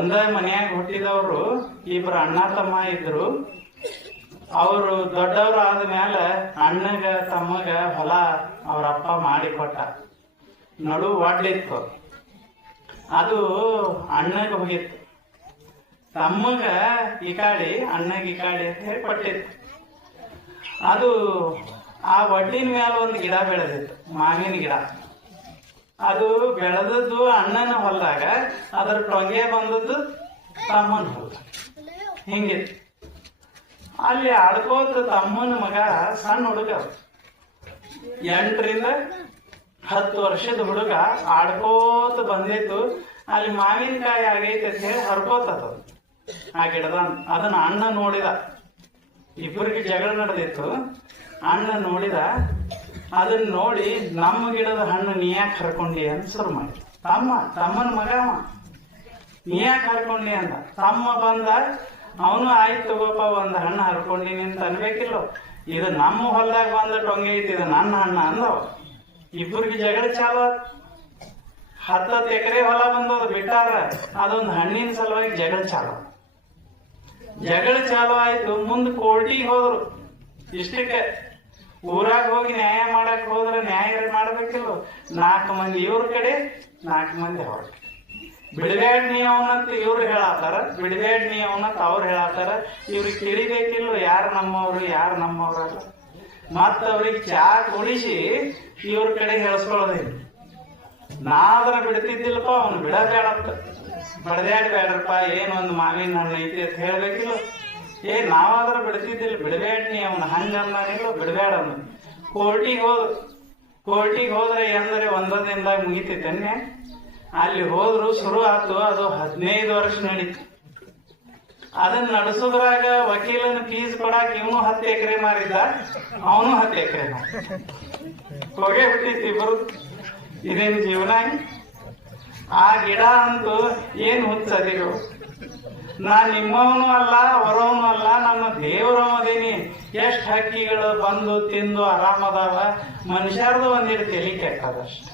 ಒಂದ ಮನ್ಯಾಗ ಹುಟ್ಟಿದವರು ಇಬ್ರು ಅಣ್ಣ ತಮ್ಮ ಇದ್ರು. ಅವರು ದೊಡ್ಡವ್ರು ಆದ್ಮೇಲೆ ಅಣ್ಣಗ ತಮ್ಮಗ ಹೊಲ ಅವ್ರ ಅಪ್ಪ ಮಾಡಿಕೊಟ್ಟ. ನಡು ಒಡ್ಲಿತ್ತು, ಅದು ಅಣ್ಣಗ ಹೋಗಿತ್ತು. ತಮ್ಮಗ ಈ ಕಾಡಿ ಅಣ್ಣಗ ಈ ಕಾಡಿ ಅಂತ ಹೇಳಿ ಕೊಟ್ಟಿತ್ತು. ಅದು ಆ ಒಡ್ಡಿನ ಮೇಲೆ ಒಂದು ಗಿಡ ಬೆಳೆದಿತ್ತು, ಮಾವಿನ ಗಿಡ. ಅದು ಬೆಳೆದದ್ದು ಅಣ್ಣನ ಹೊಲದಾಗ, ಅದರ ಟೊಂಗೆ ಬಂದದ್ದು ತಮ್ಮನ ಹೊಲ. ಹಿಂಗಿತ್ತು. ಅಲ್ಲಿ ಆಡ್ಕೋತ ತಮ್ಮನ ಮಗ ಸಣ್ಣ ಹುಡುಗ, 8 ರಿಂದ 10 ವರ್ಷದ ಹುಡುಗ ಆಡ್ಕೋತ ಬಂದಿದ್ದು. ಅಲ್ಲಿ ಮಾವಿನಕಾಯಿ ಆಗೈತೆ ಅಂತ ಹೇಳಿ ಹರ್ಕೋತದ ಆ ಗಿಡದ. ಅದನ್ನ ಅಣ್ಣ ನೋಡಿದ. ಇಬ್ಬರಿಗೆ ಜಗಳ ನಡೆದಿತ್ತು. ಅಣ್ಣ ನೋಡಿದ. ಅದನ್ನ ನೋಡಿ ನಮ್ಮ ಗಿಡದ ಹಣ್ಣು ನೀ ಯಾಕೆ ಹರ್ಕೊಂಡಿ ಅಂತ ಶುರು ಮಾಡಿ. ತಮ್ಮನ ಮಗ ನೀ ಯಾಕೆ ಹರ್ಕೊಂಡಿ ಅಂದ. ತಮ್ಮ ಬಂದ, ಅವನು ಆಯ್ತು ತಗೋಪ ಒಂದ್ ಹಣ್ಣು ಹರ್ಕೊಂಡಿನಿ ಅಂತ ಅನ್ಬೇಕಿಲ್ಲ. ಇದು ನಮ್ಮ ಹೊಲದಾಗ ಬಂದ ಟೊಂಗೆ ಐತಿ, ಇದು ನನ್ನ ಹಣ್ಣ ಅಂದವ. ಇಬ್ಬರಿಗೆ ಜಗಳ ಚಾಲು. 10 ಎಕರೆ ಹೊಲ ಬಂದದ ಬಿಟ್ಟಾರ. ಅದೊಂದು ಹಣ್ಣಿನ ಸಲುವಾಗಿ ಜಗಳ ಚಾಲು ಆಯ್ತು. ಮುಂದೆ ಕೋರ್ಟಿಗೆ ಹೋದ್ರು. ಇಷ್ಟಕ್ಕೆ ಊರಾಗ ಹೋಗಿ ನ್ಯಾಯ ಮಾಡಕ್ ಹೋದ್ರೆ ನ್ಯಾಯ ಮಾಡ್ಬೇಕಿಲ್ಲ. 4 ಮಂದಿ ಇವ್ರ ಕಡೆ, 4 ಮಂದಿ ಅವ್ರ ಕಡೆ. ಬಿಡಬೇಡ ನೀ ಅವನಂತ ಇವ್ರು ಹೇಳತ್ತಾರ, ಬಿಡಬೇಡ ನೀ ಅವನಂತ ಅವ್ರು ಹೇಳತ್ತಾರ. ಇವ್ರಿಗೆ ತಿಳಿಬೇಕಿಲ್ಲ ಯಾರು ನಮ್ಮವ್ರು ಯಾರು ನಮ್ಮವ್ರಲ್ಲ. ಮತ್ತ ಅವ್ರಿಗೆ ಚಾ ಕುಡಿಸಿ ಇವ್ರ ಕಡೆ ಹೇಳಿಸ್ಕೊಳ್ಳೋದಿಲ್ಲ. ನಾದ್ರ ಬಿಡ್ತಿದ್ದಿಲ್ಲಪ್ಪ, ಅವ್ನು ಬಿಡಬೇಡತ್ತ. ಬಡದ್ಯಾಡ್ಬೇಡ್ರಪ್ಪ, ಏನೊಂದು ಮಾವಿನ ಹಣ್ಣು ಐತಿ ಅಂತ ಹೇಳ್ಬೇಕಿಲ್ಲ. ನಾವಾದ್ರ ಬಿಡ್ತಿದ್ದಿಲ್ಲ. ಬಿಡಬೇಡ ನೀ ಅವನ ಹಂಗಂದಾನಿಲ್ಲ, ಬಿಡಬೇಡ ಅವನು. ಕೋರ್ಟಿಗೆ ಹೋದ್ರೆ ಎಂದರೆ 1 ದಿನದಾಗ ಮುಗಿತೈತನ್ನೇ. ಅಲ್ಲಿ ಹೋದ್ರು ಶುರು ಆತು. ಅದು 15 ವರ್ಷ ನಡೀತು. ಅದನ್ನ ನಡೆಸೋದ್ರಾಗ ವಕೀಲನ ಫೀಸ್ ಕೊಡಾಕ ಇವನು 10 ಎಕರೆ ಮಾರಿದ್ದ, ಅವನು 10 ಎಕರೆ ಹೋಗೇ ಬಿಟ್ಟಿತ್ತು ಇಬ್ಬರು. ಇದೇನು ಜೀವನ? ಆ ಗಿಡ ಅಂತೂ ಏನ್ ಹುಚ್ಚದಿರು. ನಾ ನಿಮ್ಮವನು ಅಲ್ಲ, ಹೊರವನು ಅಲ್ಲ, ನನ್ನ ದೇವರವದೇನಿ. ಎಷ್ಟು ಹಕ್ಕಿಗಳು ಬಂದು ತಿಂದು ಆರಾಮದಾವ. ಮನುಷ್ಯರ್ದು ಒಂದಿಟ್ಟು ತಲೆ ಕೆಟ್ಟದಷ್ಟ.